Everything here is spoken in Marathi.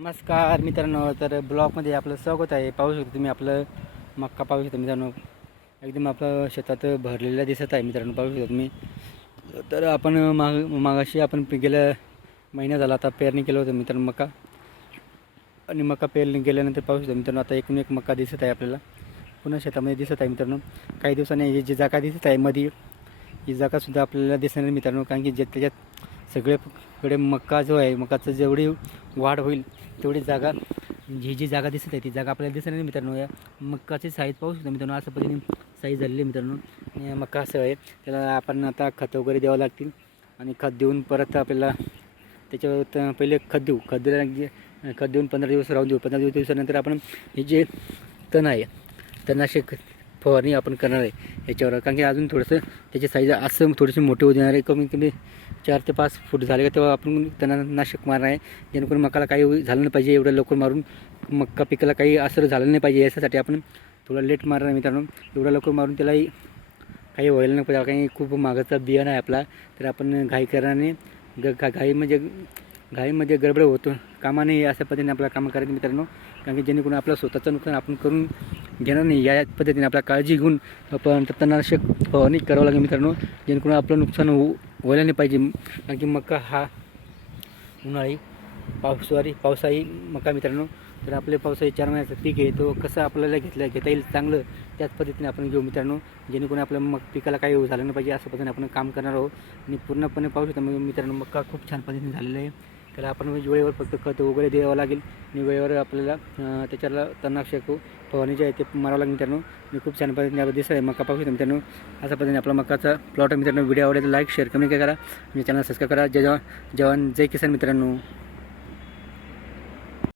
नमस्कार मित्रांनो तर ब्लॉगमध्ये आपलं स्वागत आहे. पाहू शकता तुम्ही आपलं मक्का पाहू शकता मित्रांनो. एकदम आपलं शेतात भरलेलं दिसत आहे मित्रांनो पाहू शकता तुम्ही. तर आपण माग मागाशी आपण गेल्या महिना झाला आता पेरणी केलं होतं मित्रांनो मका आणि मका पेरणी केल्यानंतर पाहू शकता मित्रांनो आता एकूण एक मका दिसत आहे आपल्याला. पुन्हा शेतामध्ये दिसत आहे मित्रांनो. काही दिवसांनी ही जी जागा दिसत आहे मध्ये ही जागासुद्धा आपल्याला दिसणार नाही मित्रांनो कारण की जे त्याच्यात सगळेकडे मका जो आहे मकाचं जेवढी वाढ होईल तेवढी जागा जी जी जागा दिसत आहे ती जागा आपल्याला दिसत नाही मित्रांनो. या मक्काची साईज पाहू शकतो मित्रांनो. असं पद्धतीने साईज झालेली मित्रांनो. मक्का असं आहे. त्याला आपण आता खत वगैरे द्यावं लागतील. आणि खत देऊन परत आपल्याला त्याच्यावर पहिले खत देऊ. खत दिल्या खत देऊन पंधरा दिवस राहून देऊ. पंधरा दिवस दिवसानंतर आपण हे जे तण आहे तणनाशक फवारणी आपण करणार आहे याच्यावर. कारण की अजून थोडंसं त्याची साईज असं थोडीशी मोठी होऊ देणार आहे. कमी कमी चार ते पाच फूट झाले का तेव्हा आपण तणनाशक मारणार आहे. जेणेकरून मकाला काही झालं नाही पाहिजे एवढं लवकर मारून मक्का पिकाला काही असर झालं नाही पाहिजे याच्यासाठी आपण थोडं लेट मारणार मित्रांनो. एवढं लवकर मारून त्यालाही काही व्हायला नाही पाहिजे काही खूप मागाचा बियाणं आहे आपला. तर आपण घाई करण्याने ग घा घाई म्हणजे घाईमध्ये म्हणजे गडबड होतो कामा नाही अशा पद्धतीने आपल्याला कामं करायचं मित्रांनो. कारण की जेणेकरून आपलं स्वतःचं नुकसान आपण करून घेणार नाही. या पद्धतीने आपल्या काळजी घेऊन आपण तणनाशक फवारणी करावं लागेल मित्रांनो. जेणेकरून आपलं नुकसान होऊ व्हायला पाहिजे. कारण की मका हा उन्हाळी पावसाळी पावसाळी मका मित्रांनो. तर आपले पावसाळी चार महिन्याचं पीक आहे तो कसं आपल्याला घेतलं घेता येईल चांगलं त्याच पद्धतीने आपण घेऊ मित्रांनो. जेणेकरून आपल्या मग पिकाला काही झालं नाही पाहिजे असं पद्धतीने आपण काम करणार आहोत. आणि पूर्णपणे पाहू शकता मग मित्रांनो मका खूप छान पद्धतीने झालेलं आहे. त्याला आपण म्हणजे वेळेवर फक्त खत वगैरे द्यावं लागेल. आणि वेळेवर आपल्याला त्याच्याला तणनाशक फवारणी जे आहे ते मारावं लागेल मित्रांनो. मी खूप छान पद्धतीने आपण दिसत आहे मका पाहू शकतो मित्रांनो. अशा पद्धतीने आपला मकाचा प्लॉट मित्रांनो. व्हिडिओ आवडेल लाईक शेअर कमेंट करा. आणि चॅनल सबस्क्राईब करा. जय जवान जवान जय किसान मित्रांनो.